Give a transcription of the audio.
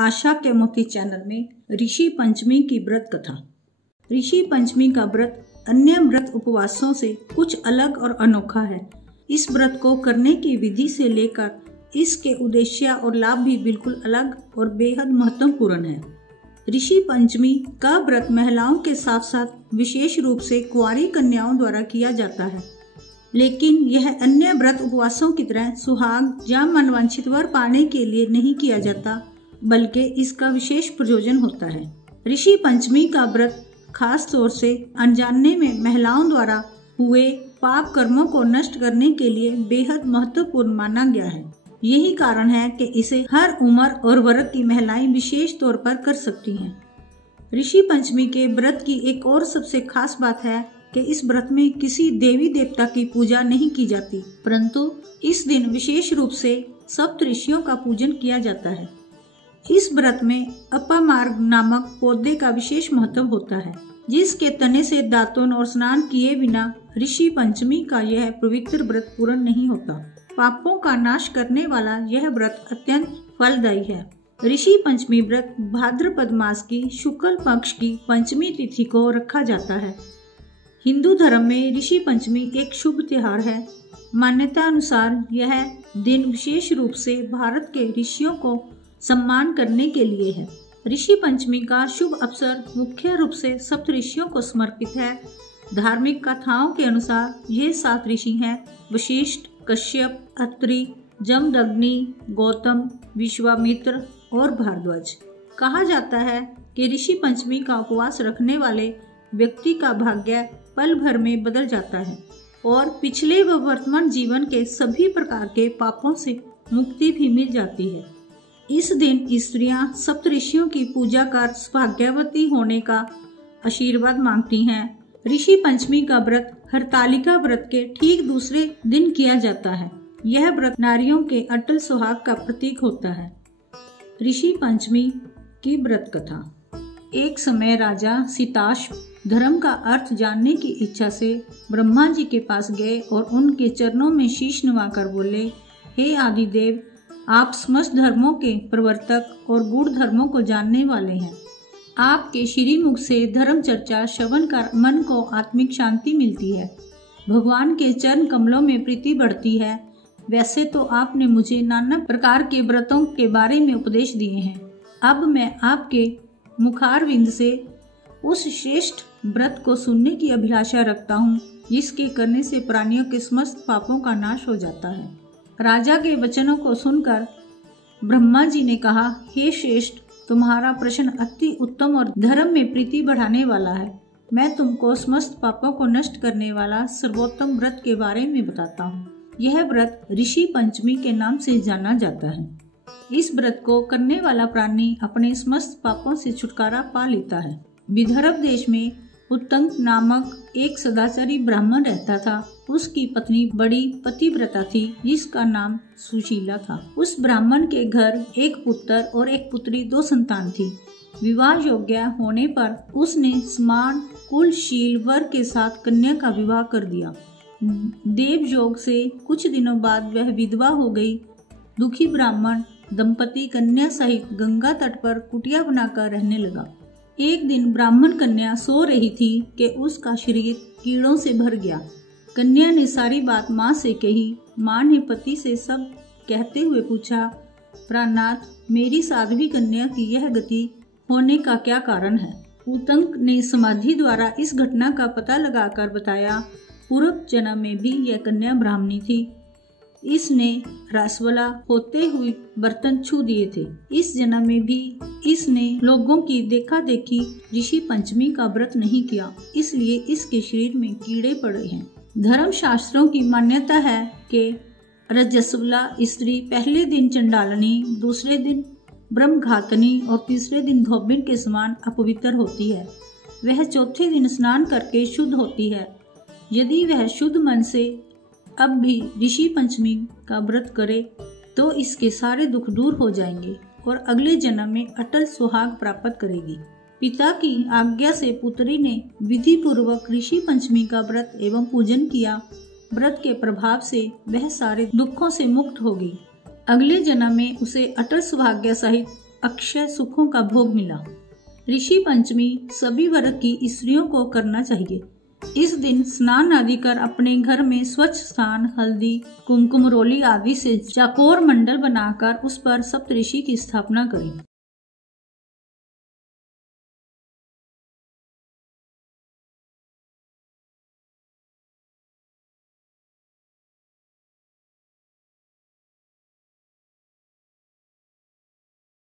आशा के मोती चैनल में ऋषि पंचमी की व्रत कथा। ऋषि पंचमी का व्रत अन्य व्रत उपवासों से कुछ अलग और अनोखा है। इस व्रत को करने की विधि से लेकर इसके उद्देश्य और लाभ भी बिल्कुल अलग और बेहद महत्वपूर्ण है। ऋषि पंचमी का व्रत महिलाओं के साथ साथ विशेष रूप से कुंवारी कन्याओं द्वारा किया जाता है, लेकिन यह अन्य व्रत उपवासों की तरह सुहाग या मनवांछित वर पाने के लिए नहीं किया जाता, बल्कि इसका विशेष प्रयोजन होता है। ऋषि पंचमी का व्रत खास तौर से अनजाने में महिलाओं द्वारा हुए पाप कर्मों को नष्ट करने के लिए बेहद महत्वपूर्ण माना गया है। यही कारण है कि इसे हर उम्र और वर्ग की महिलाएं विशेष तौर पर कर सकती हैं। ऋषि पंचमी के व्रत की एक और सबसे खास बात है कि इस व्रत में किसी देवी देवता की पूजा नहीं की जाती, परंतु इस दिन विशेष रूप से सप्त ऋषियों का पूजन किया जाता है। इस व्रत में अपामार्ग नामक पौधे का विशेष महत्व होता है, जिसके तने से दातुन और स्नान किए बिना ऋषि पंचमी का यह पवित्र व्रत पूर्ण नहीं होता। पापों का नाश करने वाला यह व्रत अत्यंत फलदायी है। ऋषि पंचमी व्रत भाद्रपद मास की शुक्ल पक्ष की पंचमी तिथि को रखा जाता है। हिंदू धर्म में ऋषि पंचमी एक शुभ त्योहार है। मान्यता अनुसार यह दिन विशेष रूप से भारत के ऋषियों को सम्मान करने के लिए है। ऋषि पंचमी का शुभ अवसर मुख्य रूप से सप्त ऋषियों को समर्पित है। धार्मिक कथाओं के अनुसार ये 7 ऋषि हैं: वशिष्ठ, कश्यप, अत्रि, जमदग्नि, गौतम, विश्वामित्र और भारद्वाज। कहा जाता है कि ऋषि पंचमी का उपवास रखने वाले व्यक्ति का भाग्य पल भर में बदल जाता है और पिछले व वर्तमान जीवन के सभी प्रकार के पापों से मुक्ति भी मिल जाती है। इस दिन स्त्रियां सप्त ऋषियों की पूजा कर भाग्यवती होने का आशीर्वाद मांगती हैं। ऋषि पंचमी का व्रत हरतालिका व्रत के ठीक दूसरे दिन किया जाता है। यह व्रत नारियों के अटल सुहाग का प्रतीक होता है। ऋषि पंचमी की व्रत कथा। एक समय राजा सिताश्व धर्म का अर्थ जानने की इच्छा से ब्रह्मा जी के पास गए और उनके चरणों में शीश नवाकर बोले, हे आदिदेव, आप समस्त धर्मों के प्रवर्तक और गूढ़ धर्मों को जानने वाले हैं। आपके श्रीमुख से धर्म चर्चा श्रवण कर मन को आत्मिक शांति मिलती है, भगवान के चरण कमलों में प्रीति बढ़ती है। वैसे तो आपने मुझे नाना प्रकार के व्रतों के बारे में उपदेश दिए हैं। अब मैं आपके मुखारविंद से उस श्रेष्ठ व्रत को सुनने की अभिलाषा रखता हूँ, जिसके करने से प्राणियों के समस्त पापों का नाश हो जाता है। राजा के वचनों को सुनकर ब्रह्मा जी ने कहा, हे श्रेष्ठ, तुम्हारा प्रश्न अति उत्तम और धर्म में प्रीति बढ़ाने वाला है। मैं तुमको समस्त पापों को नष्ट करने वाला सर्वोत्तम व्रत के बारे में बताता हूँ। यह व्रत ऋषि पंचमी के नाम से जाना जाता है। इस व्रत को करने वाला प्राणी अपने समस्त पापों से छुटकारा पा लेता है। विदर्भ देश में उत्तंक नामक एक सदाचारी ब्राह्मण रहता था। उसकी पत्नी बड़ी पतिव्रता थी, जिसका नाम सुशीला था। उस ब्राह्मण के घर एक पुत्र और एक पुत्री 2 संतान थी। विवाह योग्य होने पर उसने समान कुलशील वर के साथ कन्या का विवाह कर दिया। देव योग से कुछ दिनों बाद वह विधवा हो गई। दुखी ब्राह्मण दंपति कन्या सहित गंगा तट पर कुटिया बनाकर रहने लगा। एक दिन ब्राह्मण कन्या सो रही थी कि उसका शरीर कीड़ों से भर गया। कन्या ने सारी बात माँ से कही। माँ ने पति से सब कहते हुए पूछा, प्राणनाथ, मेरी साध्वी कन्या की यह गति होने का क्या कारण है? उत्तंक ने समाधि द्वारा इस घटना का पता लगाकर बताया, पूर्व जन्म में भी यह कन्या ब्राह्मणी थी। इसने रसवाला होते हुए बर्तन छू दिए थे। इस जन्म में भी इसने लोगों की देखा देखी ऋषि पंचमी का व्रत नहीं किया, इसलिए इसके शरीर में कीड़े पड़े हैं। धर्म शास्त्रों की मान्यता है कि रजस्वला स्त्री पहले दिन चंडालनी, दूसरे दिन ब्रह्मघातनी और तीसरे दिन धोबिन के समान अपवित्र होती है। वह चौथे दिन स्नान करके शुद्ध होती है। यदि वह शुद्ध मन से अब भी ऋषि पंचमी का व्रत करे तो इसके सारे दुख दूर हो जाएंगे और अगले जन्म में अटल सुहाग प्राप्त करेगी। पिता की आज्ञा से पुत्री ने विधि पूर्वक ऋषि पंचमी का व्रत एवं पूजन किया। व्रत के प्रभाव से वह सारे दुखों से मुक्त होगी। अगले जन्म में उसे अटल सौभाग्य सहित अक्षय सुखों का भोग मिला। ऋषि पंचमी सभी वर्ग की स्त्रियों को करना चाहिए। इस दिन स्नान आदि कर अपने घर में स्वच्छ स्थान, हल्दी, कुमकुम, रोली आदि से चौकोर मंडल बनाकर उस पर सप्तऋषि की स्थापना करें।